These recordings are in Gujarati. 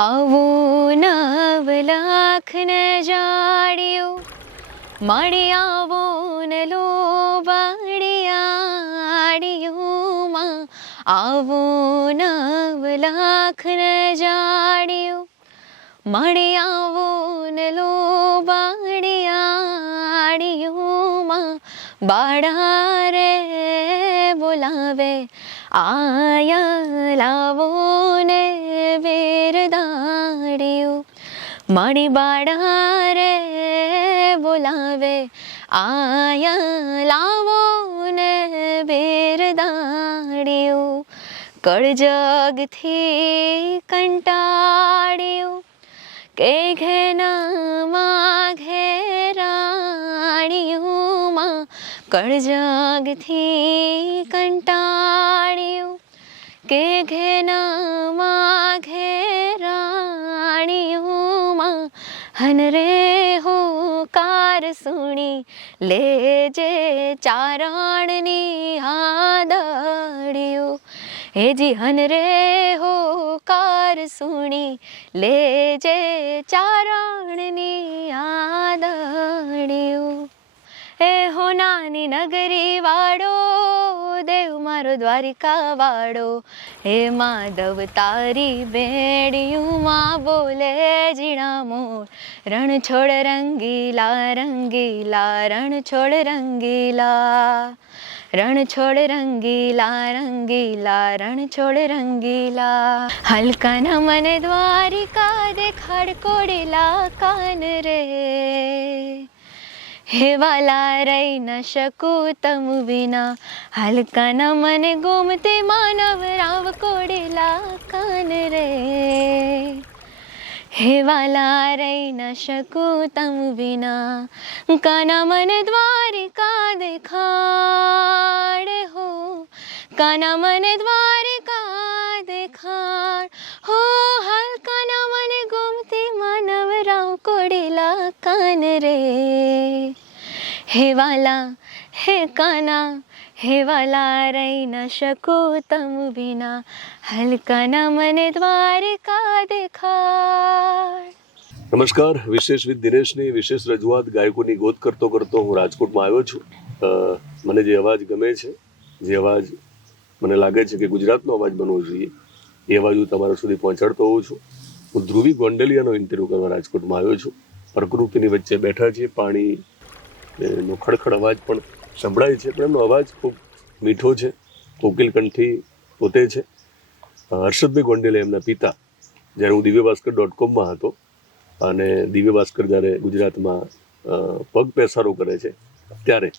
આવો નવ લાખને જાડ્યું મળી આવો ને લોબાડિયાડિયુંમાં આવો નવ લાખને જાડ્યું મળી આવો ને લોબાડિયાડિયુંમાં બાળા રે બોલાવે આયા લાવો ને વેરદાડ્યું મળી બાળા રે બોલાવે આયા લાવો ને વેરદાડ્યું કળજગથી કંટાળ્યું કે ઘેનામાં ઘેરાણિયુંમાં કળજગથી કંટાળ્યું કે ઘેનામાં ઘેરાણિયુંમાં હનરે હોકાર સુણી લેજે ચારણની આદળ્યું હેજી હનરે હોકાર સુણી લેજે ચારણની આદળ્યું હે હો નાની નગરી વાળો દેવ મારો દ્વારિકા વાળો હે માધવ તારી બેડિયું માં બોલે જીણા મોર રણ છોડ રંગીલા રંગીલા રણ છોડ રંગીલા રણ છોડ રંગીલા રંગીલા રણ છોડ રંગીલા હલકાના મને દ્વારિકા દેખાડ કોડેલા કાન રે હે વાલા રહી ન શકું તમ વિના હલકાના મને ગોમતે માનવ રાવ કોડેલા કાન રે હે વાલા રહી ન શકું તમ વિના કાના મને દ્વારિકા દેખાડ હો કાના મને દ્વારિકા દેખાડ હો હલકાના મને ગોમતે માનવ રાવ કોડેલા કાન રે હે વાલા હે કાના હે વાલા રહી ન શકું તમ વિના હલકાના મને દ્વારિકા દેખાડ. નમસ્કાર, વિશેષ વિથ દિનેશની વિશેષ રજૂઆત ગાયકોની ગોત કરતો હું રાજકોટમાં આવ્યો છું. મને જે અવાજ ગમે છે, જે અવાજ મને લાગે છે કે ગુજરાતનો અવાજ બનવો જોઈએ, એ અવાજ હું તમારા સુધી પહોંચાડતો હોઉં છું. હું ધ્રુવી ગોંડલિયાનો ઇન્ટરવ્યૂ કરવા રાજકોટમાં આવ્યો છું. પ્રકૃતિની વચ્ચે બેઠા છીએ, પાણીનો ખડખડ અવાજ પણ સંભળાય છે, પણ એમનો અવાજ ખૂબ મીઠો છે, કોકિલ કંઠી પોતે છે. હર્ષદભાઈ ગોંડલિયા એમના પિતા. જ્યારે હું દિવ્યભાસ્કર.com હતો અને દિવ્ય ભાસ્કર જ્યારે ગુજરાતમાં પગ પેસારો કરે છે, ત્યારે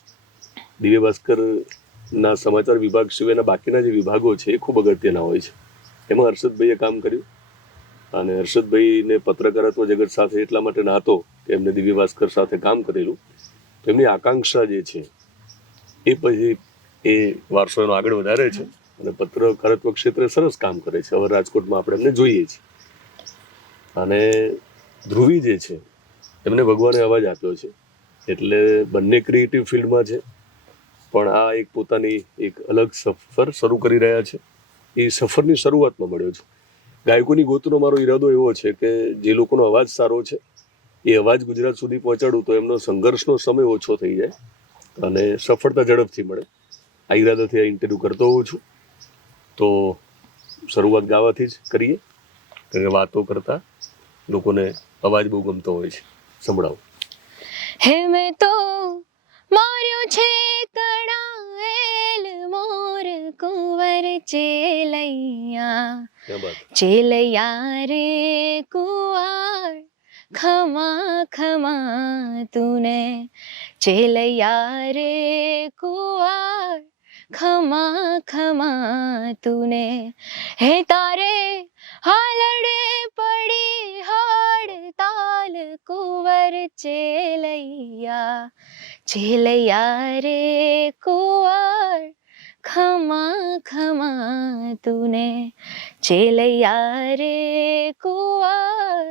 દિવ્ય ભાસ્કરના સમાચાર વિભાગ સિવાયના બાકીના જે વિભાગો છે એ ખૂબ અગત્યના હોય છે. એમાં હર્ષદભાઈએ કામ કર્યું અને હર્ષદભાઈને પત્રકારત્વ જગત સાથે એટલા માટે નાતો કે એમને દિવ્ય ભાસ્કર સાથે કામ કરેલું. એમની આકાંક્ષા જે છે એ પછી એ વારસો એનો આગળ વધારે છે અને પત્રકારત્વ ક્ષેત્રે સરસ કામ કરે છે. હવે રાજકોટમાં આપણે એમને જોઈએ છીએ. અને ધ્રુવી જે છે એમને ભગવાને અવાજ આપ્યો છે, એટલે બંને ક્રિએટિવ ફિલ્ડમાં છે, પણ આ એક પોતાની એક અલગ સફર શરૂ કરી રહ્યા છે. એ સફરની શરૂઆતમાં મળ્યો છે. ગાયકોની ગોતનો મારો ઈરાદો એવો છે કે જે લોકોનો અવાજ સારો છે એ અવાજ ગુજરાત સુધી પહોંચાડું તો એમનો સંઘર્ષનો સમય ઓછો થઈ જાય અને સફળતા ઝડપથી મળે. આ ઈરાદાથી આ ઇન્ટરવ્યૂ કરતો હોઉં છું. તો શરૂઆત ગાવાથી જ કરીએ, કારણ કે વાતો કરતા લોકોને અવાજ બહુ ગમતો હોય છે. સંભળાવો. હે મેં તો માર્યો છે કડાયેલ મોર કુંવર ચેલૈયા રે કુંવર ખમા ખમા તુને ચેલૈયા રે કુંવર ખમા ખમા તુને હે તારે હાલડે પડી હડતાલ કુંવર ચેલૈયા રે કુંવર ખમા ખમા તુને ચેલૈયા રે કુંવર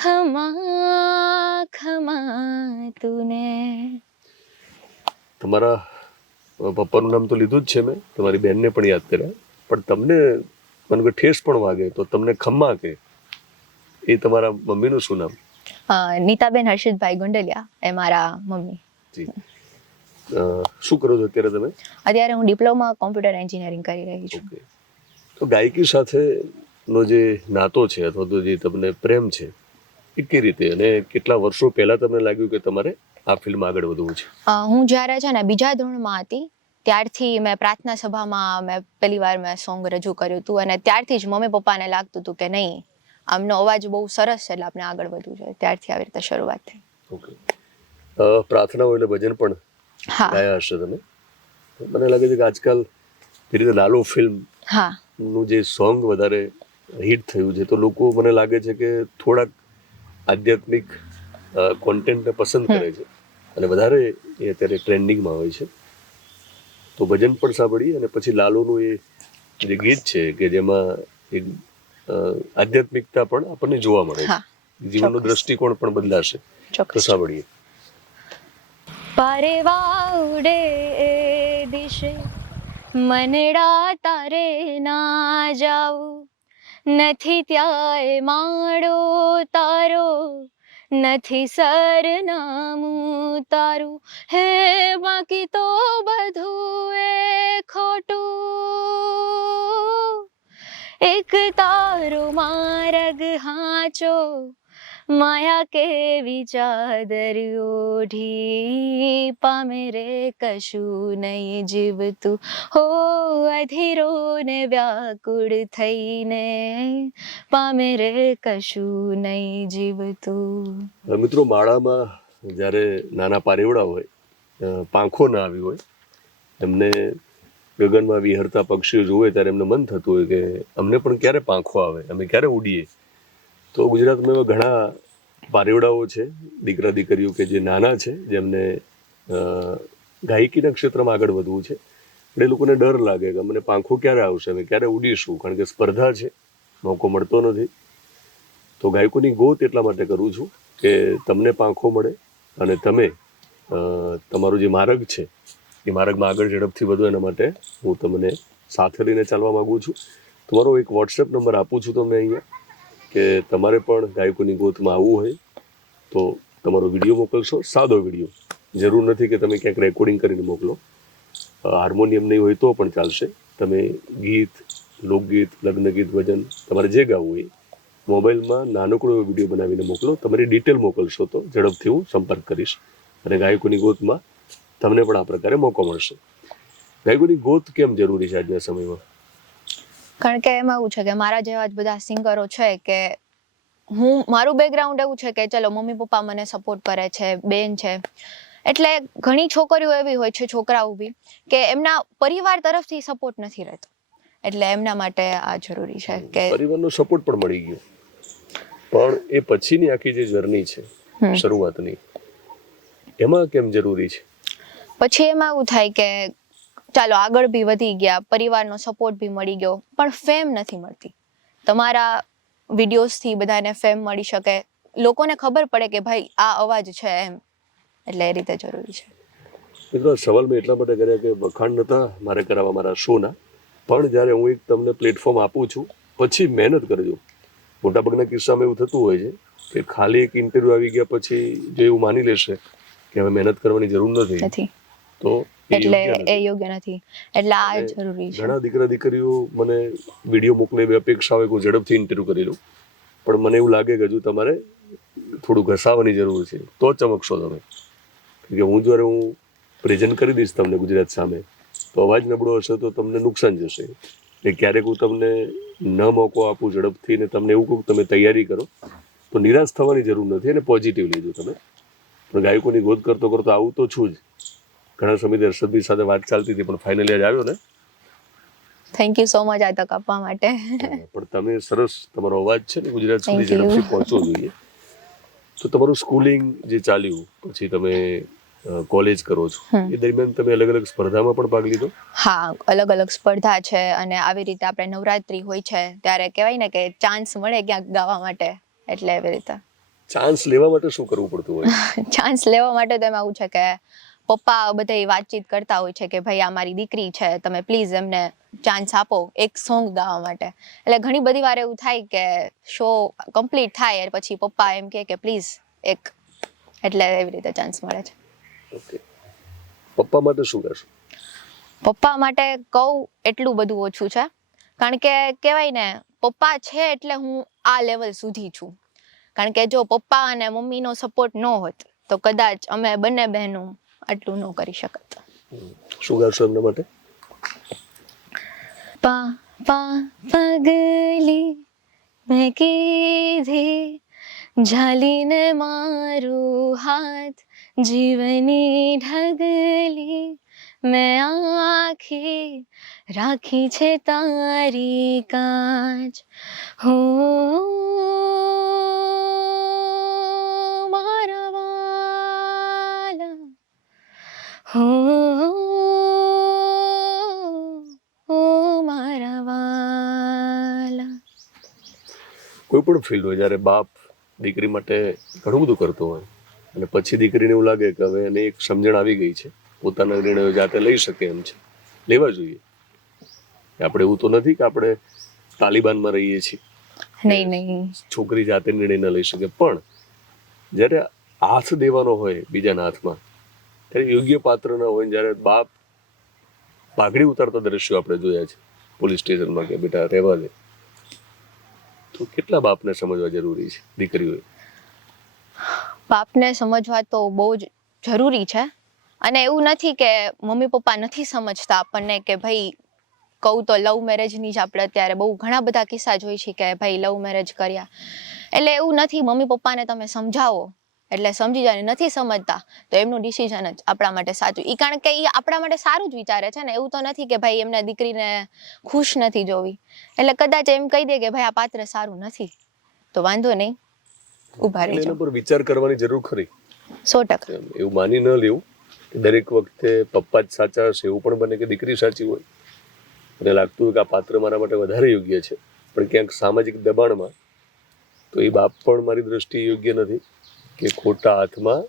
ખમા ખમા તુને. તમારા પપ્પાનું નામ તો લીધું જ છે મેં, તમારી બહેનને પણ યાદ કર્યા, પણ તમને મને ઠેસ પણ વાગે તો તમને ખમ્મા કે એ તમારા મમ્મીનું શું નામ? નીતાબેન હર્ષિતભાઈ ગુંડલિયા એ મારા મમ્મી. જી. શું કરો છો અત્યારે તમે? અત્યારે હું ડિપ્લોમા કોમ્પ્યુટર એન્જિનિયરિંગ કરી રહી છું. ઓકે. તો ગાયકી સાથેનો જે નાતો છે અથવા તો જે તમને પ્રેમ છે એ કઈ રીતે અને કેટલા વર્ષો પહેલા તમને લાગ્યું કે તમારે આ ફિલ્ડમાં આગળ વધવું છે? હું જ્યારે છે ને બીજા ધોરણમાં હતી ત્યારથી મેં પ્રાર્થના સભામાં મેં પહેલી વાર મેં સોંગ રજૂ કર્યું હતું અને ત્યારથી જ મમ્મી પપ્પાને લાગતું હતું કે નહીં આમનો અવાજ બહુ સરસ છે એટલે આપણે આગળ વધવું છે. ત્યારથી આવી રીતે શરૂઆત થઈ. ઓકે. પ્રાર્થના હોય એટલે ભજન પણ હા ગાયા હશે તમે? મને લાગે છે કે આજકાલ જે રીતે લાલો ફિલ્મ હા નું જે સોંગ વધારે હિટ થયું છે તો લોકો મને લાગે છે કે થોડાક આધ્યાત્મિક કોન્ટેન્ટને પસંદ કરે છે અને વધારે એ અત્યારે ટ્રેન્ડિંગમાં હોય છે. તો ભજન પણ સાંભળી અને પછી લાલોનું એ જે ગીત છે કે જેમાં એક આધ્યાત્મિકતા પણ આપણને જોવા મળે છે. હા જીવનનો ચોક્કસ. દ્રષ્ટિકોણ પણ બદલાશે. તો ચોક્કસ. સાંભળીએ. પારેવા ઉડે એ દિશે મનડા તારે ના જાવું નથી ત્યાંય માળો તારો નથી સરનામું તારું હે બાકી તો બધું એ ખોટું એક તારો માર્ગ હાચો માયા કેવી ચાદર ઓઢી પામે રે કશું નહીં જીવતું હો અધીરો ને વ્યાકુળ થઈને પામે રે કશું નહીં જીવતું. મિત્રો, માળામાં જ્યારે નાના પારેવડા હોય, પાંખો ના આવી હોય, એમને ગગનમાં વિહરતા પક્ષીઓ જોવે ત્યારે એમને મન થતું હોય કે અમને પણ ક્યારે પાંખો આવે, અમે ક્યારે ઉડીએ. તો ગુજરાતમાં એવા ઘણા પારેવડાઓ છે, દીકરા દીકરીઓ કે જે નાના છે, જેમને ગાયકીના ક્ષેત્રમાં આગળ વધવું છે. એટલે એ લોકોને ડર લાગે કે અમને પાંખો ક્યારે આવશે, અમે ક્યારે ઉડીશું, કારણ કે સ્પર્ધા છે, મોકો મળતો નથી. તો ગાયકોની ગોત એટલા માટે કરું છું કે તમને પાંખો મળે અને તમે તમારું જે માર્ગ છે એ માર્ગમાં આગળ ઝડપથી વધો. એના માટે હું તમને સાથે લઈને ચાલવા માગું છું. તમારો એક વોટ્સએપ નંબર આપું છું તમને અહીંયા, કે તમારે પણ ગાયકોની ગોતમાં આવવું હોય તો તમારો વિડીયો મોકલશો. સાદો વિડીયો, જરૂર નથી કે તમે ક્યાંક રેકોર્ડિંગ કરીને મોકલો. હાર્મોનિયમ નહીં હોય તો પણ ચાલશે. તમે ગીત, લોકગીત, લગ્ન ગીત, ભજન, તમારે જે ગાવું હોય મોબાઈલમાં નાનકડો એવો વિડીયો બનાવીને મોકલો. તમારી ડિટેલ મોકલશો તો ઝડપથી હું સંપર્ક કરીશ અને ગાયકોની ગોતમાં તમને પણ આ પ્રકારે મોકો મળશે. ગાયકોની ગોત કેમ જરૂરી છે આજના સમયમાં? કારણ કે એમાં એવું છે કે મારા જેવા જ બધા સિંગરો છે કે મારું બેકગ્રાઉન્ડ એવું છે કે ચલો મમ્મી પપ્પા મને સપોર્ટ કરે છે, બેન છે, એટલે ઘણી છોકરીઓ એવી હોય છે, છોકરાઓ બી, કે એમના પરિવાર તરફથી સપોર્ટ નથી રહેતો. એટલે એમના માટે આ જરૂરી છે કે પરિવારનો સપોર્ટ પણ મળી ગયો, પણ એ પછીની આખી જે જર્ની છે શરૂઆતની, એમાં કેમ જરૂરી છે? પછી એમાં એવું થાય કે ચાલો આગળ બી વધી ગયા, પરિવારનો સપોર્ટ બી મળી ગયો, પણ ફેમ નથી મળતી. તમારા વિડીયોઝથી બધાને ફેમ મળી શકે, લોકોને ખબર પડે કે ભાઈ આ અવાજ છે એમ. એટલે એ રીતે જરૂરી છે. મિત્રો, સવાલ મેં એટલા માટે કર્યા કે વખાણ નહોતા મારે કરાવવા મારા શોના, પણ જ્યારે હું એક તમને પ્લેટફોર્મ આપું છું પછી મહેનત કરજો. મોટાભાગના કિસ્સામાં એવું થતું હોય છે કે ખાલી એક ઇન્ટરવ્યૂ આવી ગયા પછી જો એવું માની લેશે કે હવે મહેનત કરવાની જરૂર નથી તો એટલે એ યોગ્ય નથી. એટલે આ જરૂરી છે. ઘણા દીકરા દીકરીઓ મને વિડીયો મોકલે એવી અપેક્ષા હોય કે હું ઝડપથી ઇન્ટરવ્યૂ કરી લઉં, પણ મને એવું લાગે કે હજુ તમારે થોડું ઘસાવાની જરૂર છે તો ચમકશો તમે. કે હું જ્યારે હું પ્રેઝન્ટ કરી દઈશ તમને ગુજરાત સામે તો અવાજ નબળો હશે તો તમને નુકસાન જશે. એટલે ક્યારેક હું તમને ન મોકો આપું ઝડપથી ને તમને એવું કહું તમે તૈયારી કરો તો નિરાશ થવાની જરૂર નથી અને પોઝિટિવ લેજો તમે. પણ ગાયકોની ગોત કરતો કરતો આવું તો છું જ. ઘણા સમયથી હર્ષદભાઈ સાથે વાત ચાલતી હતી પણ ફાઇનલી આજ આવ્યો ને. થેન્ક યુ સો મચ આ તક આપવા માટે. પણ તમે સરસ, તમારો અવાજ છે ને ગુજરાત સુધી ઝડપથી પહોંચવો જોઈએ. તો તમારું સ્કૂલિંગ જે ચાલ્યું પછી તમે કોલેજ કરો છો એ દરમિયાન તમે અલગ અલગ સ્પર્ધામાં પણ ભાગ લીધો? હા, અલગ અલગ સ્પર્ધા છે અને આવી રીતે આપણે નવરાત્રી હોય છે ત્યારે કહેવાય ને કે ચાન્સ મળે ક્યાંક ગાવા માટે, એટલે એવી રીતે. ચાન્સ લેવા માટે શું કરવું પડતું હોય? ચાન્સ લેવા માટે તો એમાં એવું છે કે પપ્પા બધા વાતચીત કરતા હોય છે કે ભાઈ આ મારી દીકરી છે, તમે પ્લીઝ એમને ચાન્સ આપો એક સોંગ ગાવા માટે. એટલે ઘણી બધી વાર એવું થાય કે શો કમ્પ્લીટ થાય પછી પપ્પા એમ કે પ્લીઝ એક, એટલે એવી રીતે ચાન્સ મળે છે. ઓકે, પપ્પા માટે શું કહેશો? પપ્પા માટે કહું એટલું બધું ઓછું છે, કારણ કે કહેવાય ને પપ્પા છે એટલે હું આ લેવલ સુધી છું. કારણ કે જો પપ્પા અને મમ્મીનો સપોર્ટ ન હોત તો કદાચ અમે બંને બહેનો આટલું ન કરી શકત. શું ગાશો એમના માટે? પા પગલી મેં કીધી ઝાલીને મારું હાથ, જીવની ઢગલી મેં આખી રાખી છે તારી કાંચ. હો મારા વાલા, હો મારા વાલા. કોઈ પણ ફિલ્ડ હોય, જ્યારે બાપ દીકરી માટે ઘણું બધું કરતો હોય અને પછી દીકરીને એવું લાગે કે હવે એને એક સમજણ આવી ગઈ છે, પોતાના નિર્ણયો જાતે લઈ શકે એમ છે, લેવા જોઈએ. આપણે એવું તો નથી કે આપણે તાલિબાનમાં રહીએ છીએ, નહીં, છોકરી જાતે નિર્ણય ન લઈ શકે, પણ જ્યારે હાથ દેવાનો હોય બીજાના હાથમાં ત્યારે યોગ્ય પાત્ર ન હોય. જ્યારે બાપ પાઘડી ઉતારતા દ્રશ્યો આપણે જોયા છે પોલીસ સ્ટેશનમાં કે બેટા રહેવા દે, તો કેટલા બાપને સમજવા જરૂરી છે દીકરીઓએ? બાપને સમજવા તો બહુ જ જરૂરી છે. અને એવું નથી કે મમ્મી પપ્પા નથી સમજતા આપણને કે ભાઈ, કહું તો લવ મેરેજની જ આપણે અત્યારે બહુ ઘણા બધા કિસ્સા જોઈ છે કે ભાઈ લવ મેરેજ કર્યા. એટલે એવું નથી, મમ્મી પપ્પાને તમે સમજાવો એટલે સમજી જાય, નથી સમજતા તો એમનું ડિસિઝન જ આપણા માટે સાચું. કારણ કે એ આપણા માટે સારું જ વિચારે છે ને, એવું તો નથી કે ભાઈ એમને દીકરીને ખુશ નથી જોવી. એટલે કદાચ એમ કહી દે કે ભાઈ આ પાત્ર સારું નથી તો વાંધો નહીં, ઊભા રહી એના જાઓ. પર વિચાર કરવાની જરૂર ખરી. 100%. એવું માની ન લેવું કે દરેક વખતે પપ્પા જ સાચા હશે. એવું પણ બને કે દીકરી સાચી હોય, મને લાગતું હોય કે આ પાત્ર મારા માટે વધારે યોગ્ય છે, પણ ક્યાંક સામાજિક દબાણમાં તો એ બાપ પણ મારી દ્રષ્ટિએ યોગ્ય નથી કે ખોટા હાથમાં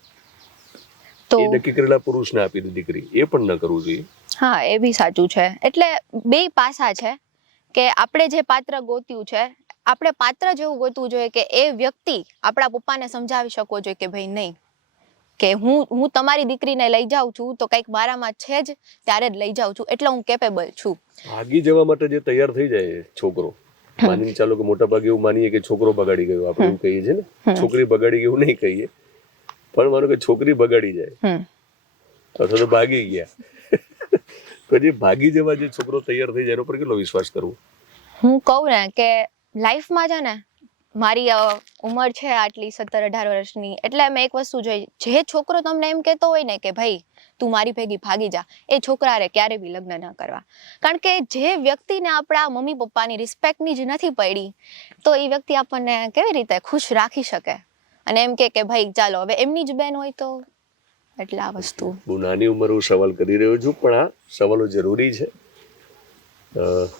તો એ નક્કી કરેલા પુરુષને આપી દે દીકરી. એ પણ ન કરવું જોઈએ. હા, એ બી સાચું છે. એટલે બે પાસા છે કે આપણે જે પાત્ર ગોત્યું છે, આપણે પાત્ર જેવું ગોતવું જોઈએ કે એ વ્યક્તિ આપણા પપ્પાને સમજાવી શકવો જોઈએ કે ભાઈ નહીં, કે હું તમારી દીકરીને લઈ જાઉં છું તો કંઈક મારામાં છે જ ત્યારે જ લઈ જાઉં છું, એટલે હું કેપેબલ છું. ભાગી જવા માટે જે તૈયાર થઈ જાય છોકરો, માનીને ચાલો કે મોટા ભાગે એવું માનીએ કે છોકરો બગાડી ગયો, આપણે એવું કહીએ છીએ ને, છોકરી બગાડી ગયું નહીં કહીએ, પણ માનો કે છોકરી બગાડી જાય અથવા તો ભાગી ગયા તો જે ભાગી જવા જે છોકરો તૈયાર થઈ જાય એના પર કેટલો વિશ્વાસ કરવો? હું કહું ને કે લાઈફમાં છે ને, મારી ઉંમર છે આટલી 17-18 વર્ષની, એટલે મેં એક વસ્તુ જોઈ, જે છોકરો તમને એમ કહેતો હોય ને કે ભાઈ તું મારી ભેગી ભાગી જા, એ છોકરાએ ક્યારે બી લગ્ન ના કરવા. કારણ કે જે વ્યક્તિને આપણા મમ્મી પપ્પાની રિસ્પેક્ટની જ નથી પડી તો એ વ્યક્તિ આપણને કેવી રીતે ખુશ રાખી શકે? અને એમ કે ભાઈ ચાલો હવે એમની જ બેન હોય તો, એટલે આ વસ્તુ. બહુ નાની ઉંમર હું સવાલ કરી રહ્યો છું, પણ આ સવાલો જરૂરી છે.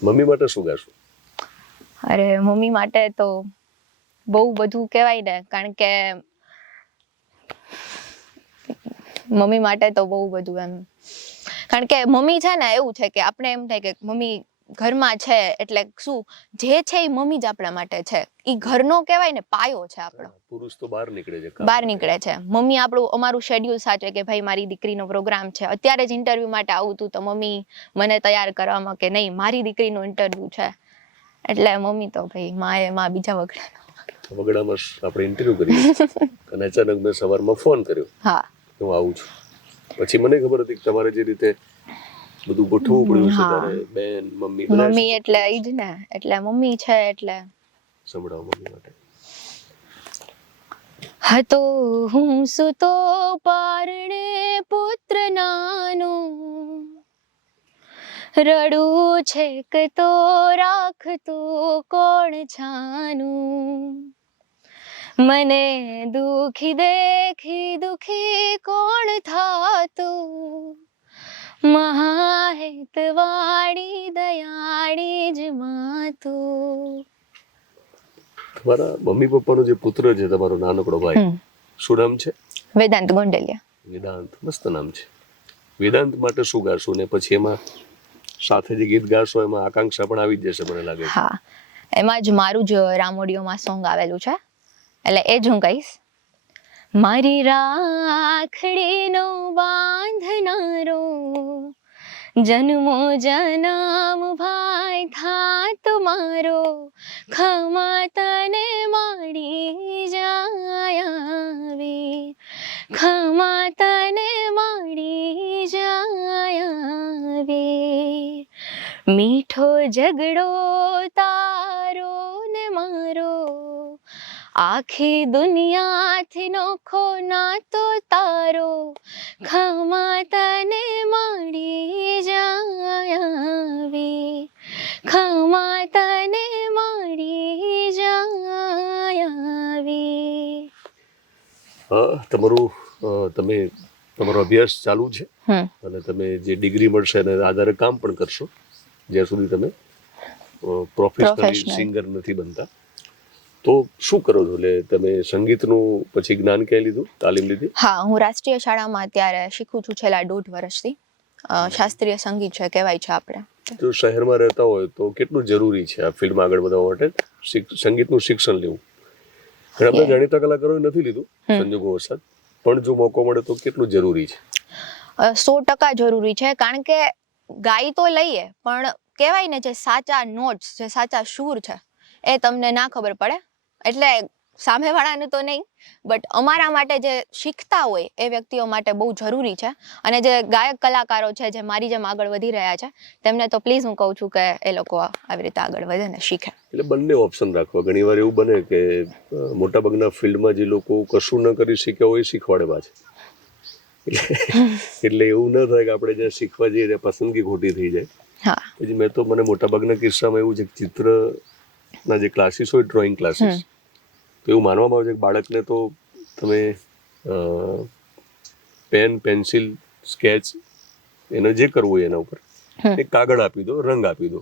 મમ્મી માટે શું કહેશું? અરે મમ્મી માટે તો બહુ બધું કહેવાય ને, કારણ કે મમ્મી માટે તો બહુ બધું એમ, કારણ કે મમ્મી છે ને એવું છે કે આપણે એમ થાય કે મમ્મી ઘરમાં છે એટલે શું, જે છે એ મમ્મી જ આપણા માટે છે. એ ઘરનો કહેવાય ને પાયો છે આપણો. પુરુષ તો બહાર નીકળે છે, બહાર નીકળે છે. મમ્મી અમારું શેડ્યુલ સાચવે કે ભાઈ મારી દીકરીનો પ્રોગ્રામ છે, અત્યારે જ ઇન્ટરવ્યુ માટે આવું હતું તો મમ્મી મને તૈયાર કરવામાં કે નહીં મારી દીકરીનો ઇન્ટરવ્યુ છે, એટલે મમ્મી તો ભાઈ માં બીજા વગડામાં આપણે ઇન્ટરવ્યુ કર્યું અને અચાનક મેં સવારમાં ફોન કર્યો, હા હું આવું છું. પછી મને ખબર હતી કે તમારે જે રીતે બધું ગોઠવવું પડ્યું છે, ત્યારે બેન મમ્મી મમ્મી એટલે ઈ જ ને, એટલે મમ્મી છે એટલે સંભળાવો મમ્મી માટે. હતો હું સુતો પારણે પુત્ર નાનો, રડું છેક તો રાખતું કોણ છાનું, મને દુખી દેખી દુખી કોણ થાતું, મહાહેતવાળી દયાળી જ માતું. તમારા મમ્મી પપ્પાનો જે પુત્ર છે, તમારો નાનકડો ભાઈ, શું નામ છે? વેદાંત ગોંડલિયા. વેદાંત, મસ્ત નામ છે. વેદાંત માટે શું ગાશો ને પછી એમાં સાથે જે ગીત ગાશો એમાં આકાંક્ષા પણ આવી જ જશે મને લાગે છે. હા, એમાં જ મારું જ રામોડિયોમાં સોંગ આવેલું છે, એટલે એ જ હું કહીશ. મારી રાખડીનો બાંધનારો જન્મો જન્મ ભાઈ થાત મારો, ખમા તને મળી જાય આવે, ખમા તને મળી જાય આવે. મીઠો ઝઘડો તારો ને મારો, આખી દુનિયાથી નોખો નાતો તારો, ખમા તને મળી જાય આવે, ખમા તને મળી જાય આવે. તમારો અભ્યાસ ચાલુ છે હમ અને તમે જે ડિગ્રી મળશે એના આધારે કામ પણ કરશો જ્યાં સુધી તમે પ્રોફેશનલી Professional. સિંગર નથી બનતા. તો શું કરો છો? એટલે તમે સંગીતનું પછી જ્ઞાન ક્યાંય લીધું, તાલીમ લીધી? હા, હું રાષ્ટ્રીય શાળામાં અત્યારે શીખું છું છેલ્લા 1.5 વર્ષથી. શાસ્ત્રીય સંગીત છે કહેવાય છે આપણે. જો શહેરમાં રહેતા હોય તો કેટલું જરૂરી છે આ ફિલ્ડમાં આગળ વધવા માટે સંગીતનું શિક્ષણ લેવું? ઘણા બધા જાણીતા કલાકારોએ નથી લીધું સંજોગો વરસાદ, પણ જો મોકો મળે તો કેટલું જરૂરી છે? 100% જરૂરી છે, કારણ કે ગાઈ તો લઈએ પણ કહેવાય ને જે સાચા નોટ્સ, જે સાચા સૂર છે એ તમને ના ખબર પડે. એટલે સામેવાળાને તો નહીં, બટ અમારા માટે જે શીખતા હોય એ વ્યક્તિઓ માટે બહુ જરૂરી છે. અને જે ગાયક કલાકારો છે જે મારી જેમ આગળ વધી રહ્યા છે તેમને તો પ્લીઝ હું કહું છું કે એ લોકો આવી રીતે આગળ વધે ને શીખે. એટલે બંને ઓપ્શન રાખવા. ઘણી વાર એવું બને કે મોટાભાગના ફિલ્ડમાં જે લોકો કશું ન કરી શીખ્યા હોય એ શીખવાડે પાછા. એટલે એવું ન થાય કે આપણે જ્યાં શીખવા જઈએ ત્યાં પસંદગી ખોટી થઈ જાય. હા, પછી મને મોટાભાગના કિસ્સામાં એવું છે કે ચિત્રના જે ક્લાસીસ હોય, ડ્રોઈંગ ક્લાસીસ, તો એવું માનવામાં આવે છે કે બાળકને તો તમે પેન, પેન્સિલ, સ્કેચ એને જે કરવું હોય એના ઉપર એક કાગળ આપી દો, રંગ આપી દો,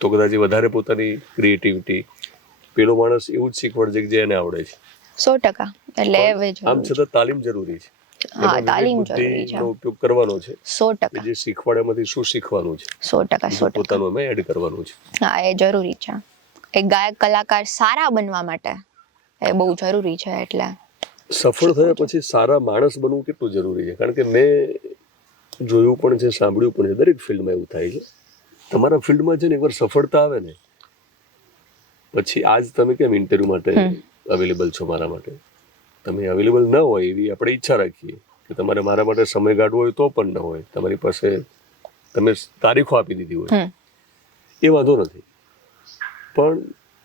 તો કદાચ વધારે પોતાની ક્રિએટિવિટી પેલો માણસ એવું જ શીખવાડશે કે જે એને આવડે છે. 100%. એટલે આમ છતાં તાલીમ જરૂરી છે. હા, તાલીમ જરૂરી છે. નો ઉપયોગ કરવાનો છે. 100%. જે શીખવાડ્યામાંથી શું શીખવાનું છે, 100%. પોતાનું અમે એડ કરવાનું છે. હા, એ જરૂરી છે. એક ગાયક કલાકાર સારા બનવા માટે એ બહુ જરૂરી છે. એટલે સફળ થયા પછી સારા માણસ બનવું કેટલું જરૂરી છે? કારણ કે મેં જોયું પણ છે, સાંભળ્યું પણ છે, દરેક ફિલ્ડમાં એવું થાય છે. તમારા ફિલ્ડમાં છે ને એકવાર સફળતા આવે ને પછી આજ તમે કેમ ઇન્ટરવ્યુ માટે અવેલેબલ છો મારા માટે? તમે અવેલેબલ ન હોય એવી આપણે ઈચ્છા રાખીએ કે તમારે મારા માટે સમય કાઢવો હોય તો પણ ન હોય, તમારી પાસે તમે તારીખો આપી દીધી હોય, એ વાંધો નથી. પણ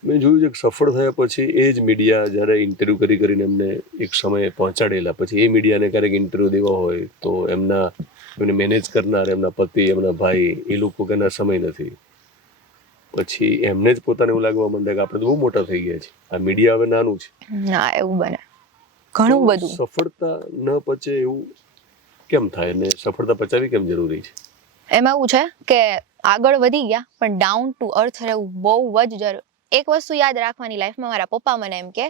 મેં જોયું છે કે સફળ થયા પછી એ જ મીડિયા જ્યારે ઇન્ટરવ્યૂ કરીને એમને એક સમયે પહોંચાડેલા પછી એ મીડિયાને ક્યારેક ઇન્ટરવ્યૂ દેવા હોય તો એમને મેનેજ કરનાર, એમના પતિ, એમના ભાઈ, એ લોકો કેના સમય નથી. પછી એમને જ પોતાને એવું લાગવા માંડે કે આપણે તો બહુ મોટા થઈ ગયા છે, આ મીડિયા હવે નાનું છે. ના, એવું બને ઘણું બધું. સફળતા ન પચે એવું કેમ થાય અને સફળતા પચાવી કેમ જરૂરી છે? એમાં એવું છે કે આગળ વધી ગયા પણ ડાઉન ટુ અર્થ રહેવું બહુ જ જરૂર. એક વસ્તુ યાદ રાખવાની લાઈફમાં, મારા પપ્પા મને એમ કે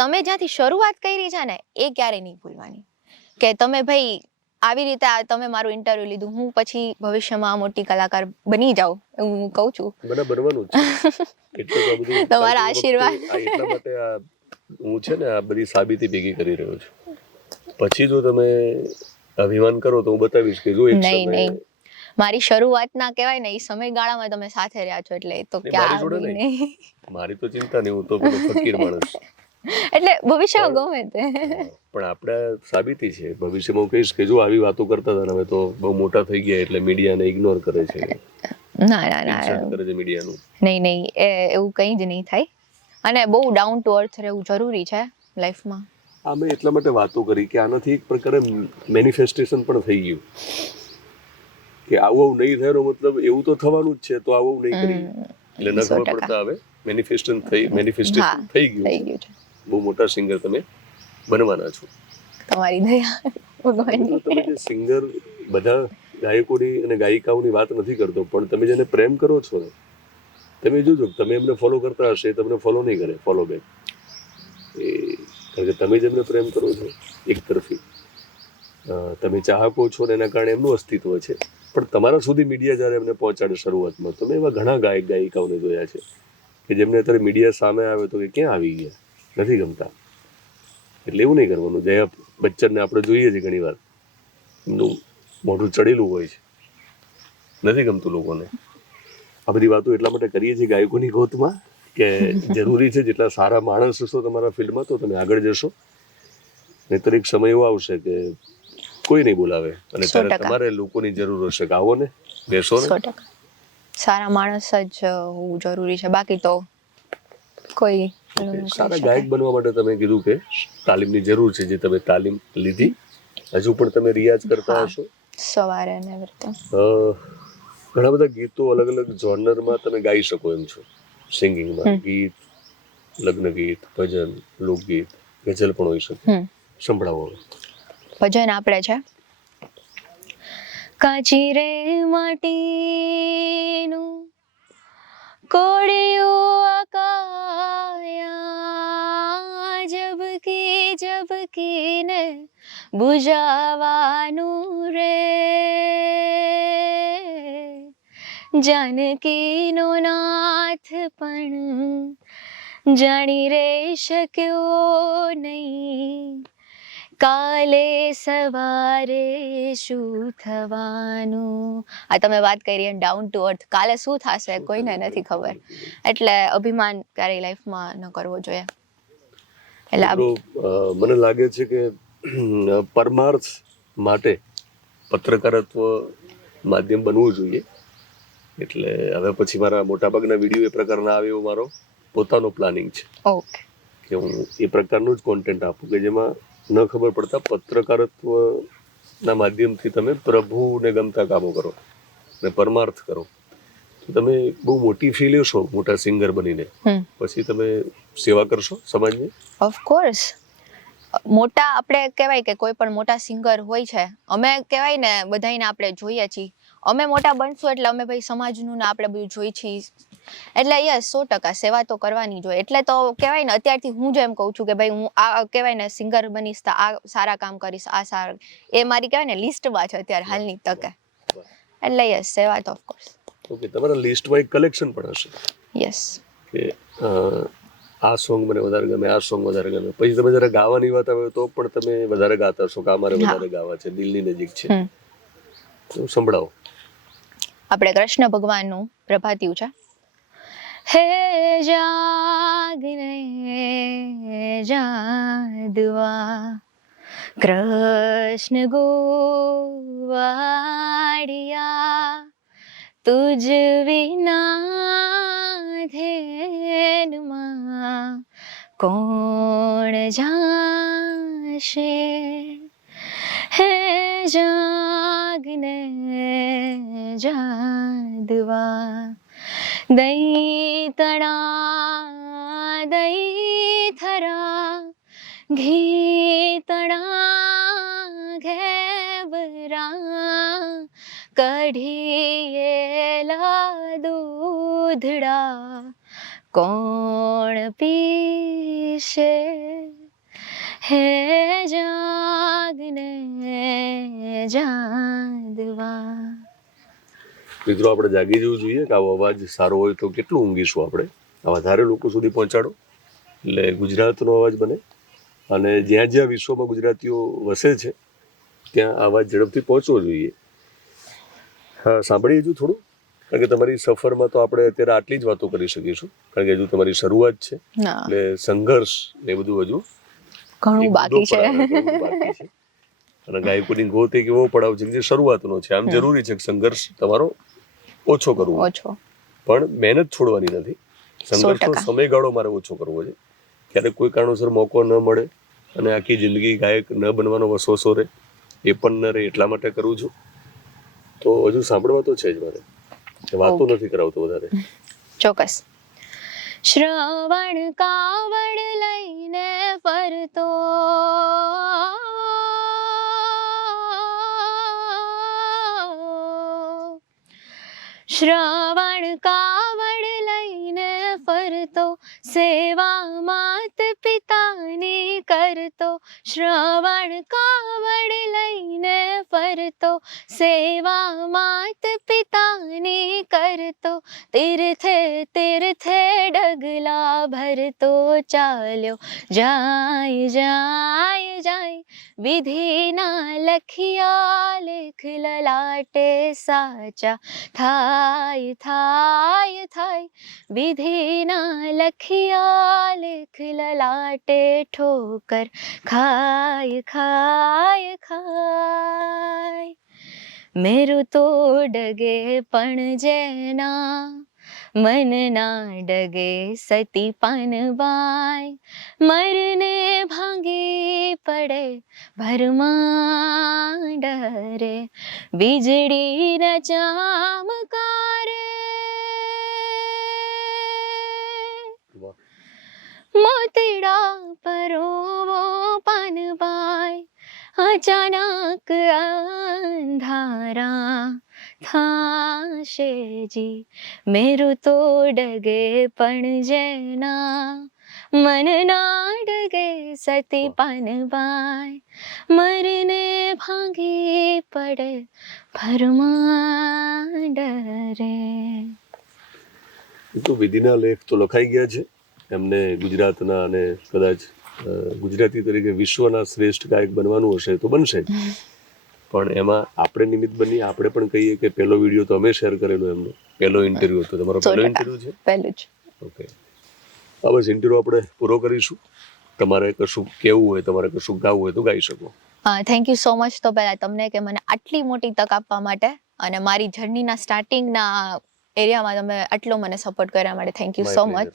તમે જ્યાંથી શરૂઆત કરી છે ને એ ક્યારેય નહીં ભૂલવાની. કે તમે ભાઈ આવી રીતે તમે મારું ઇન્ટરવ્યુ લીધું, હું પછી ભવિષ્યમાં મોટી કલાકાર બની જાઉં એવું હું કહું છું. મને બનવાનું જ છે. એટલે તો બધું તમારા આશીર્વાદ. એટલા માટે હું છે ને આ બધી સાબિતી ભેગી કરી રહ્યો છું. પછી જો તમે અભિમાન કરો તો હું બતાવીશ કે જો એક નહીં, મારી શરૂઆતના કહેવાય ને એ સમયગાળામાં તમે સાથે રહ્યા છો એટલે એ તો ક્યાં નહીં. મારી તો ચિંતા નહીં, હું તો ફકીર માણસ. એટલે ભવિષ્યમાં ગમે તે પણ આપણે સાબિતી છે. ભવિષ્યમાં હું કહીશ કે જો આવી વાતો કરતા હતા હવે તો બહુ મોટા થઈ ગયા એટલે મીડિયાને ઇગ્નોર કરે છે. ના કરે છે મીડિયાનું. નહીં, એવું કંઈ જ નહીં થાય. અને બહુ ડાઉન ટુ અર્થ રહેવું જરૂરી છે લાઈફમાં. આ મેં એટલા માટે વાતો કરી કે આનાથી એક પ્રકારે મેનિફેસ્ટેશન પણ થઈ ગયું કે આવું નહીં થયેલો મતલબ એવું તો થવાનું જ છે, તો આવું નહીં કરી એટલે ન ખબર પડતા હવે મેનિફેસ્ટેશન થઈ ગયું છે. બહુ મોટા સિંગર તમે બનવાના છો. તમારી દયા ભગવાનની. તમે જે સિંગર બધા ગાયકોની અને ગાયિકાઓની વાત નથી કરતો, પણ તમે જેને પ્રેમ કરો છો તમે જોજો તમે એમને ફોલો કરતા હશે, તમને ફોલો નહીં કરે, ફોલો બેક. એ કારણ કે તમે જેમને પ્રેમ કરો છો એક તરફી, તમે ચાહકો છો ને એના કારણે એમનું અસ્તિત્વ છે, પણ તમારા સુધી મીડિયા જ્યારે એમને પહોંચાડે શરૂઆતમાં, તમે એવા ઘણા ગાયક ગાયિકાઓને જોયા છે કે જેમને અત્યારે મીડિયા સામે આવે તો કે ક્યાં આવી ગયા, નથી ગમતા. એટલે એવું નહીં કરવાનું. જયા બચ્ચનને આપણે જોઈએ છીએ ઘણી વાર, એમનું મોઢું ચડેલું હોય છે, નથી ગમતું લોકોને. આ બધી વાતો એટલા માટે કરીએ છીએ ગાયકોની ગોતમાં કે જરૂરી છે જેટલા સારા માણસ હશો તમારા ફિલ્ડમાં તો તમે આગળ જશો. નહીતર એક સમય એવો આવશે કે કોઈ નહીં બોલાવે અને ત્યારે 100%. તમારે લોકોની જરૂર હશે કે આવો ને, બેસો ને. 100%. સારા માણસ જ હોવું જરૂરી છે, બાકી તો કોઈ ઓકે. કરી સારા શકે. ગાયક બનવા માટે તમે કીધું કે તાલીમની જરૂર છે, જે તમે તાલીમ લીધી, હજુ પણ તમે રિયાઝ કરતા હા. હશો. સવારે ને એવી રીતે. અ, ઘણા બધા ગીતો અલગ અલગ જોનરમાં તમે ગાઈ શકો એમ છો. સિંગિંગમાં ગીત, લગ્ન ગીત, ભજન, લોકગીત, ગઝલ પણ હોઈ શકે. સંભળાવો. ભજન આપણે છે. કાચી રે માટીનું કોળિયું અકાયા, જબકી ને બુજાવાનું રે, જાનકીનો નાથ પણ જાણી રે શક્યો નહીં, કાલે સવારે શું થવાનું. આ તમે વાત કરી એમ ડાઉન ટુ અર્થ, કાલે શું થશે કોઈને નથી ખબર, એટલે અભિમાન ક્યારેય લાઈફમાં ન કરવો જોઈએ. એટલે મિત્રો, મને લાગે છે કે પરમાર્થ માટે પત્રકારત્વ માધ્યમ બનવું જોઈએ. એટલે હવે પછી મારા મોટાભાગના વિડીયો એ પ્રકારના આવે એવો મારો પોતાનો પ્લાનિંગ છે ઓકે. કે હું એ પ્રકારનું જ કોન્ટેન્ટ આપું કે જેમાં ન ખબર પડતા પત્રકારત્વના માધ્યમથી તમે પ્રભુને ગમતા કામો કરો અને પરમાર્થ કરો, તો તમે બહુ મોટી ફી લેશો મોટા સિંગર બનીને, પછી તમે સેવા કરશો સમાજની. ઓફકોર્સ મોટા આપણે કહેવાય કે કોઈ પણ મોટા સિંગર હોય છે, અમે કહેવાય ને બધાને આપણે જોઈએ છીએ, અમે મોટા બનશું એટલે અમે ભાઈ સમાજનું ને આપણે બધું જોઈ છીએ, એટલે યસ 100% સેવા તો કરવાની જોઈએ. એટલે તો કહેવાય ને અત્યારથી હું જ એમ કહું છું કે ભાઈ હું આ કહેવાય ને સિંગર બનીશ તો આ સારા કામ કરીશ, આ સારા, એ મારી કહેવાય ને લિસ્ટમાં છે અત્યારે હાલની તકે. એટલે યસ સેવા તો ઓફકોર્સ. ઓકે. તમારા લિસ્ટમાં એક કલેક્શન પણ હશે યસ. કે આ સોંગ મને વધારે ગમે, આ સોંગ વધારે ગમે, પછી તમે જરા ગાવાની વાત આવે તો પણ તમે વધારે ગાતા હશો કે અમારે વધારે ગાવા છે, દિલની નજીક છે, તો સંભળાવો. આપણે કૃષ્ણ ભગવાનનું પ્રભાતિયું છે. હે જાગને જાદવા કૃષ્ણ ગોવાડિયા, તુજ વિના ધેનમાં કોણ જાશે, હે જાગને જાદવા દૈતણા દૈથરા ઘીતણા ઘેબરા, કઢીએલા દૂધડા કોણ પીશે, હે જાગને જાદવા. મિત્રો, આપણે જાગી જવું જોઈએ કે આવો અવાજ સારો હોય તો કેટલું ઊંઘીશું આપણે. આ વધારે લોકો સુધી પહોંચાડો એટલે ગુજરાતનો અવાજ બને, અને જ્યાં જ્યાં વિશ્વમાં ગુજરાતીઓ વસે છે ત્યાં આ અવાજ ઝડપથી પહોંચવો જોઈએ. હા, સાંભળીએ હજુ થોડું, કારણ કે તમારી સફરમાં તો આપણે અત્યારે આટલી જ વાતો કરી શકીશું, કારણ કે હજુ તમારી શરૂઆત છે, એટલે સંઘર્ષ ને બધું હજુ ઘણું બાકી છે. અને ગાયકોની ગોત એક એવો પડાવ છે જે શરૂઆતનો છે. આમ જરૂરી છે કે સંઘર્ષ તમારો ઓછો કરવો, પણ મહેનત છોડવાની નથી. સંઘર્ષનો સમયગાળો મારે ઓછો કરવો છે. ક્યારેક કોઈ કારણોસર મોકો ન મળે અને આખી જિંદગી ગાયક ન બનવાનો વસવસો રહે, એ પણ ન રહે, એટલા માટે કરું છું. તો હજુ સાંભળવા તો છે જ મારે, વાતો નથી કરાવતો વધારે. ચોક્કસ. શ્રવણ કાવડ લઈને ફરતો, શ્રવણ કાવડ લઈને ફરતો, સેવા માત પિતાની કરતો, શ્રવણ કાવડ લઈને ફરતો, સેવા માત પિતાની કરતો, તીર્થે તીર્થે ડગલા ભરતો ચાલ્યો જાય જાય જાય, વિધિના લખિયા લેખ લલાટે સાચા, થાય થાય થાય, વિધિના લખિયા લેખ લલાટે ઠોકર ખાય ખાય ખાય. મેરું તો ડગે પણ જેના, મન ના ડગે સતી પાનવાય, મરને ભાંગી પડે ભરમાં ડરે, વીજળી ન ચમકારે, વાહ. મોતીડા પરોવો પાનવાય, અચાનક અંધારા થાશે જી. મેરું તો ડગે પણ જેના, મન ના ડગે સતી પાનવાય, મરને ભાંગી પડે ભરમાં ડરે. એ તો વિધિના લેખ તો લખાઈ ગયા છે. એમને ગુજરાતના અને કદાચ ગુજરાતી તરીકે વિશ્વના શ્રેષ્ઠ ગાયક બનવાનું હશે તો બનશે જ. પણ એમાં આપણે નિમિત્ત બની આપણે પણ કહીએ કે પહેલો વિડીયો તો અમે શેર કરેલો એમનો, પહેલો ઇન્ટરવ્યુ હતો. તમારો પહેલો ઇન્ટરવ્યુ છે? પહેલું જ. ઓકે, હવે બસ ઇન્ટરવ્યુ આપણે પૂરો કરીશું. તમારે કશું કહેવું હોય, તમારે કશું ગાવું હોય તો ગાઈ શકો. થેન્ક યુ સો મચ તો પહેલા તમને કે મને આટલી મોટી તક આપવા માટે, અને મારી જર્નીના સ્ટાર્ટિંગના એરિયામાં તમે આટલો મને સપોર્ટ કરવા માટે થેન્ક યુ સો મચ.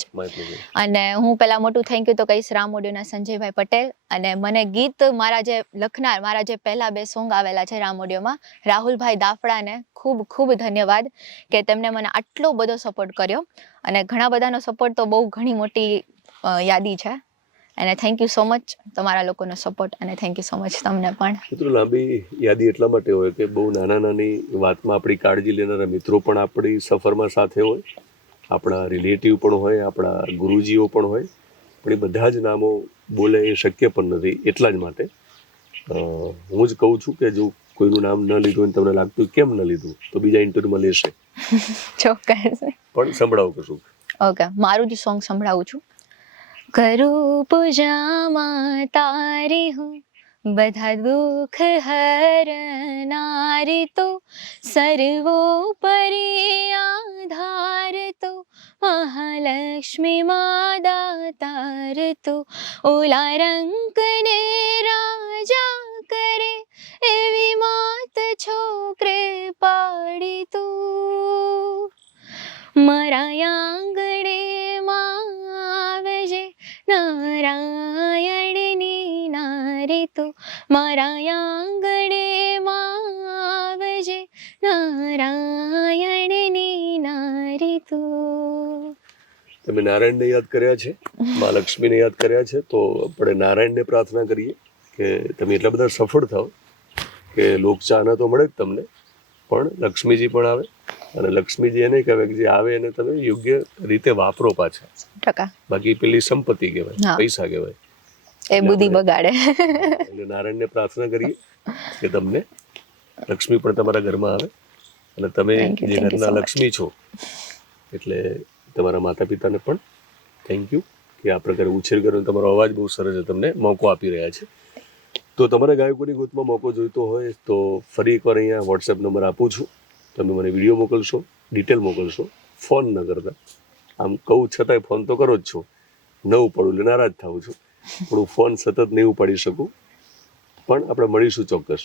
અને હું પહેલા મોટું થેન્ક યુ તો કહીશ રામ ઓડિયોના સંજયભાઈ પટેલ, અને મને ગીત મારા જે લખનાર, મારા જે પહેલા 2 સોંગ આવેલા છે રામ ઓડિયોમાં, રાહુલભાઈ દાફડાને ખૂબ ખૂબ ધન્યવાદ કે તેમણે મને આટલો બધો સપોર્ટ કર્યો. અને ઘણા બધાનો સપોર્ટ તો બહુ ઘણી મોટી યાદી છે. અને થેન્ક યુ સો મચ તમારા લોકોનો સપોર્ટ, અને થેન્ક યુ સો મચ તમને પણ. મિત્રો, લાંબી યાદી એટલા માટે હોય કે બહુ નાના નાની વાતમાં આપણી કાળજી લેનારા મિત્રો પણ આપણી સફરમાં સાથે હોય, આપણા રિલેટિવ પણ હોય, આપણા ગુરુજીઓ પણ હોય, પણ એ બધા જ નામો બોલે એ શક્ય પણ નથી. એટલા જ માટે હું જ કહું છું કે જો કોઈનું નામ ન લીધું હોય તમને લાગતું કેમ ન લીધું, તો બીજા ઇન્ટરવ્યુમાં લેશે. ચોક્કસ. પણ સંભળાવો કશું. ઓકે, મારું જ સોંગ સંભળાવું છું. કરું પૂજામાં તારી હું, બધા દુઃખ હરનારી તો, સર્વોપરી આધાર તો, મહાલક્ષ્મી માં દાતાર તો, ઓલા રંકને રાજા કરે એવી માત છોકરે પાડી તું. મારા આંગણે માં આવજે નારાયણની નારી તું, મારા આંગણે માં આવજે નારાયણની નારી તું. તમે નારાયણને યાદ કર્યા છે, મા લક્ષ્મીને યાદ કર્યા છે, તો આપણે નારાયણને પ્રાર્થના કરીએ કે તમે એટલા બધા સફળ થાઓ કે લોકચાહના તો મળે જ તમને, પણ લક્ષ્મીજી પણ આવે. અને લક્ષ્મીજી એને કહેવાય કે જે આવે એને તમે યોગ્ય રીતે વાપરો પાછા. બાકી પેલી સંપત્તિ કહેવાય, પૈસા કહેવાય, એ બુદ્ધિ બગાડે. એટલે નારાયણને પ્રાર્થના કરીએ કે તમને લક્ષ્મી પણ તમારા ઘરમાં આવે, અને તમે જે ઘરના લક્ષ્મી છો એટલે તમારા માતા પિતાને પણ થેન્ક યુ કે આ પ્રકારે ઉછેર કર્યો. તમારો અવાજ બહુ સરસ છે, તમને મોકો આપી રહ્યા છે. તો તમારે ગાયકોની ગોતમાં મોકો જોઈતો હોય તો ફરી એકવાર અહીંયા વોટ્સએપ નંબર આપું છું. તમે મને વિડીયો મોકલશો, ડિટેલ મોકલશો, ફોન ન કરતા. આમ કહું છતાંય ફોન તો કરો જ છો, ન ઉપાડું એટલે નારાજ થાઉં છું, પણ હું ફોન સતત નહીં ઉપાડી શકું, પણ આપણે મળીશું ચોક્કસ.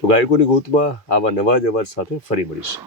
તો ગાયકોની ગોતમાં આવા નવા જ અવાજ સાથે ફરી મળીશું.